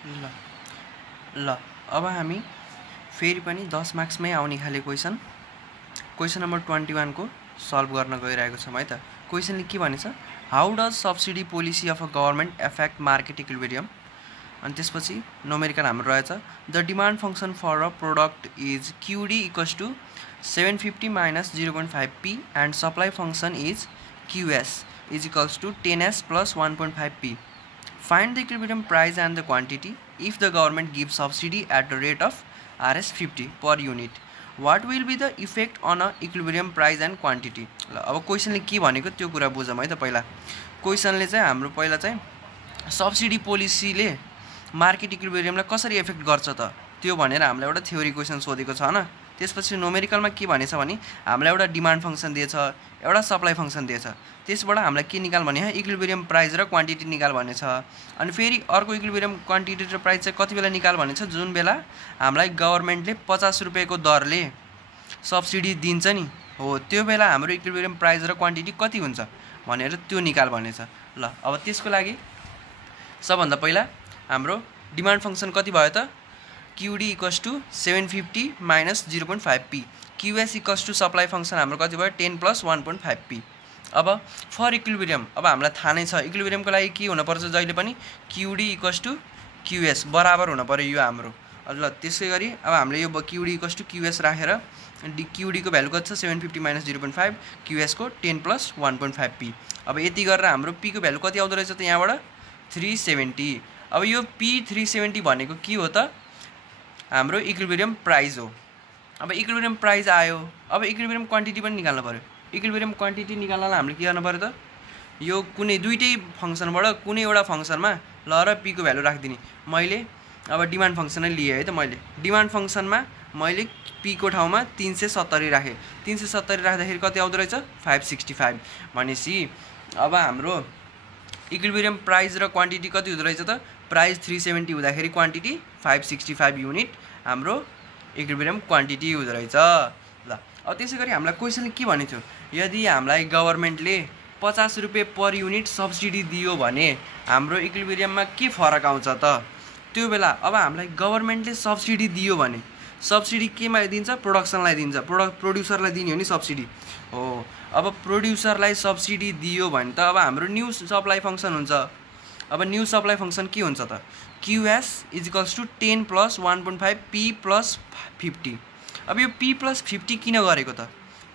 ल ल अब हामी फेरि पनि 10 मार्क्समै आउने खाले क्वेसन नम्बर 21 को सल्भ गर्न गइरहेको छौं है त। क्वेसनले के भनेछ, how does subsidy policy of a government affect market equilibrium. अनि त्यसपछि न्युमेरिकल हाम्रो रहेछ, the demand function for a product is QD equals to 750 minus 0.5 P and supply function is QS is equals to 10S plus 1.5 P। Find the equilibrium price and the quantity if the government gives subsidy at the rate of Rs 50 per unit. What will be the effect on a equilibrium price and quantity? ल अब क्वेसनले के भनेको त्यो कुरा बुझौँ है त। पहिला क्वेसनले चाहिँ हाम्रो पहिला चाहिँ सब्सिडी पोलिसीले मार्केट इक्विलिब्रियमलाई कसरी इफेक्ट गर्छ त त्यो भनेर हामीलाई एउटा थ्योरी क्वेसन सोधेको छ हैन। त्यसपछि न्युमेरिकलमा के भनेछ भने हामीलाई एउटा डिमान्ड फंक्सन दिएछ, एउटा सप्लाई फंक्सन दिएछ, त्यसबाट हामीलाई के निकाल भने इक्विलिब्रियम प्राइस र क्वान्टिटी निकाल भनेछ। अनि फेरि अर्को इक्विलिब्रियम क्वान्टिटी र प्राइस चाहिँ कति बेला निकाल भनेछ, जुन बेला हामीलाई गभर्नमेन्टले 50 रुपैयाँको दरले सब्सिडी दिन्छ नि हो, त्यो बेला हाम्रो इक्विलिब्रियम प्राइस र क्वान्टिटी कति हुन्छ भनेर त्यो निकाल भनेछ। ल अब त्यसको लागि सबभन्दा पहिला हाम्रो डिमान्ड फंक्सन कति भयो त, QD equals to 750 minus 0.5 P, QS equals to supply function हाम्रो कति भयो 10 प्लस 1.5 P। अब फर इक्विलिब्रियम अब हामीलाई थाहा नै छ इक्विलिब्रियमको लागि के हुन पर्छ, जहिले पनि QD इक्वल्स टु QS बराबर हुन पर्यो यो हाम्रो। ल त्यसै गरी अब हामीले यो QD इक्वल्स टु QS राखेर QD को भ्यालु कति छ 750 माइनस 0.5, QS को 10 प्लस 1.5 P। अब यति गरेर हाम्रो P को भ्यालु कति आउँदो रहेछ त यहाँबाट 370। अब यो P 370 भनेको के हो त, हाम्रो इक्विलिब्रियम प्राइस हो। अब इक्विलिब्रियम प्राइस आयो, अब इक्विलिब्रियम क्वान्टिटी पनि निकाल्नु पर्यो। इक्विलिब्रियम क्वान्टिटी निकाल्नलाई हामीले के गर्नु पर्यो त, यो कुनै दुईटै फंक्सनबाट कुनै एउटा फंक्सनमा ल र P को भ्यालु राखिदिने। मैले अब डिमान्ड फंक्सन नै लिए है त, मैले डिमान्ड फंक्सनमा मैले P को ठाउँमा 370 राखेँ। 370 राख्दाखेरि कति आउँदो रहेछ 565 भनेपछि अब हाम्रो इक्विलिब्रियम प्राइस र क्वान्टिटी कति हुँदो रहेछ त, प्राइस 370 हुँदाखेरि क्वान्टिटी 565 युनिट हाम्रो इक्विलिब्रियम क्वान्टिटी हुँदो रहेछ। ल अब त्यसै गरी हामीलाई क्वेसनले के भनेको थियो, यदि हामीलाई गभर्नमेन्टले 50 रुपैयाँ पर युनिट सब्सिडी दियो भने हाम्रो इक्विलिब्रियममा के फरक आउँछ त, त्यो बेला अब हामीलाई गभर्नमेन्टले सब्सिडी दियो भने सब्सिडी केमा दिन्छ, प्रोडक्सनलाई दिन्छ, प्रोड्युसरलाई दिने हो नि सब्सिडी हो। अब प्रोड्युसरलाई सब्सिडी दियो भने त अब हाम्रो न्यू सप्लाई फंक्सन हुन्छ। अब न्यू सप्लाई फंक्सन के हुन्छ त, QS is equals to 10 plus 1.5 P plus 50। अब यो P प्लस 50 किन गरेको त,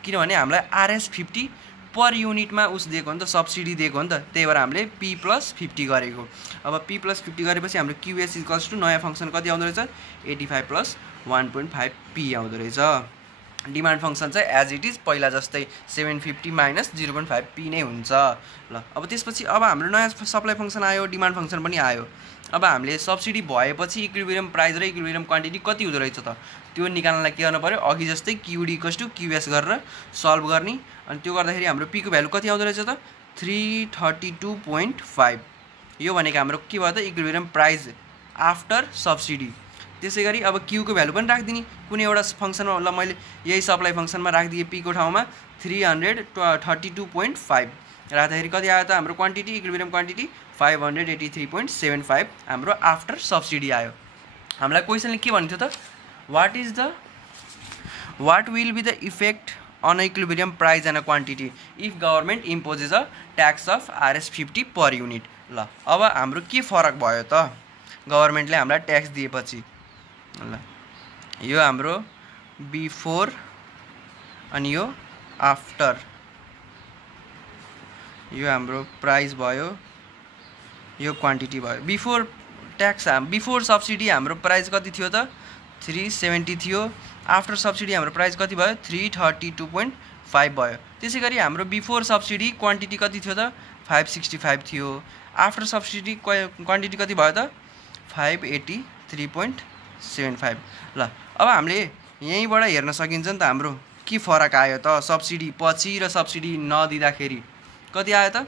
किनभने हामीलाई Rs 50 पर युनिटमा उस दिएको हो नि त, सब्सिडी दिएको हो नि त, त्यही भएर हामीले P प्लस 50 गरेको। अब P प्लस 50 गरेपछि हाम्रो QS इक्वल्स टु नयाँ फंक्सन कति आउँदो रहेछ 85 प्लस 1.5 P आउँदो रहेछ। डिमान्ड फंक्सन चाहिँ एज इट इज पहिला जस्तै 750 माइनस 0.5 P नै हुन्छ। ल अब त्यसपछि अब हाम्रो नयाँ सप्लाई फंक्सन आयो, डिमान्ड फंक्सन पनि आयो। अब हामीले सब्सिडी भएपछि इक्विलिब्रियम प्राइस र इक्विलिब्रियम क्वान्टिटी कति हुँदो रहेछ त त्यो निकाल्नलाई के गर्नु पर्यो, अघि जस्तै QD इक्वल्स टु QS गरेर सल्भ गर्ने। अनि त्यो गर्दाखेरि हाम्रो P को भ्यालु कति आउँदो रहेछ त 332.5। यो भनेको हाम्रो के भयो त इक्विलिब्रियम प्राइस आफ्टर सब्सिडी। त्यसै गरी अब Q को भ्यालु पनि राखिदिने कुनै एउटा फंक्सनमा। ल मैले यही सप्लाई फंक्सनमा राखिदिएँ P को ठाउँमा 332.5 राख्दाखेरि कति आयो त हाम्रो क्वान्टिटी इक्विलिब्रियम क्वान्टिटी 583.75 हाम्रो आफ्टर सब्सिडी आयो। हामीलाई क्वेसनले के भन्थ्यो त, what will be the effect on equilibrium price and a quantity if government imposes a tax of Rs 50 per unit। ल अब हाम्रो के फरक भयो त, गभर्नमेन्टले हामीलाई ट्याक्स दिएपछि। ल यो हाम्रो बिफोर अनि यो आफ्टर, यो हाम्रो प्राइस भयो, यो क्वान्टिटी भयो। बिफोर ट्याक्स बिफोर सब्सिडी हाम्रो प्राइस कति थियो त 370 थियो, आफ्टर सब्सिडी हाम्रो प्राइस कति भयो 332.5 भयो। त्यसै गरी हाम्रो बिफोर सब्सिडी क्वान्टिटी कति थियो त 565 थियो, आफ्टर सब्सिडी क्वान्टिटी कति भयो त 583.75। ल अब हामीले यहीँबाट हेर्न सकिन्छ नि त हाम्रो के फरक आयो त, सब्सिडी पछि र सब्सिडी नदिँदाखेरि कति आयो त,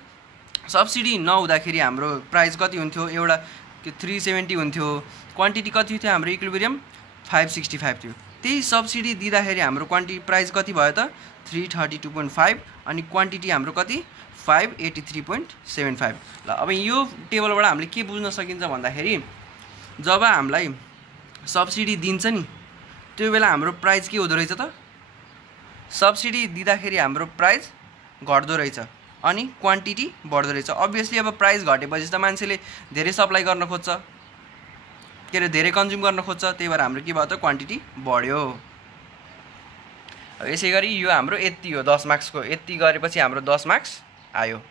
सब्सिडी नहुँदाखेरि हाम्रो प्राइस कति हुन्थ्यो, एउटा 370 हुन्थ्यो, क्वान्टिटी कति थियो हाम्रो इक्विलिब्रियम 565 थियो। त्यही सब्सिडी दिँदाखेरि हाम्रो क्वान्टिटी प्राइस कति भयो त 332.5 अनि क्वान्टिटी हाम्रो कति 583.75। ल अब यो टेबलबाट हामीले के बुझ्न सकिन्छ भन्दाखेरि जब हामीलाई सब्सिडी दिन्छ नि त्यो बेला हाम्रो प्राइस के हुँदो रहेछ त सब्सिडी दिँदाखेरि हाम्रो प्राइस घट्दो रहेछ अनि क्वान्टिटी बढ्दो रहेछ अभियसली अब प्राइस घटेपछि त मान्छेले धेरै सप्लाई गर्न खोज्छ के अरे धेरै कन्ज्युम गर्न खोज्छ त्यही भएर हाम्रो के भयो त क्वान्टिटी बढ्यो यसै गरी यो हाम्रो यति हो 10 मार्क्सको यति गरेपछि हाम्रो 10 मार्क्स आयो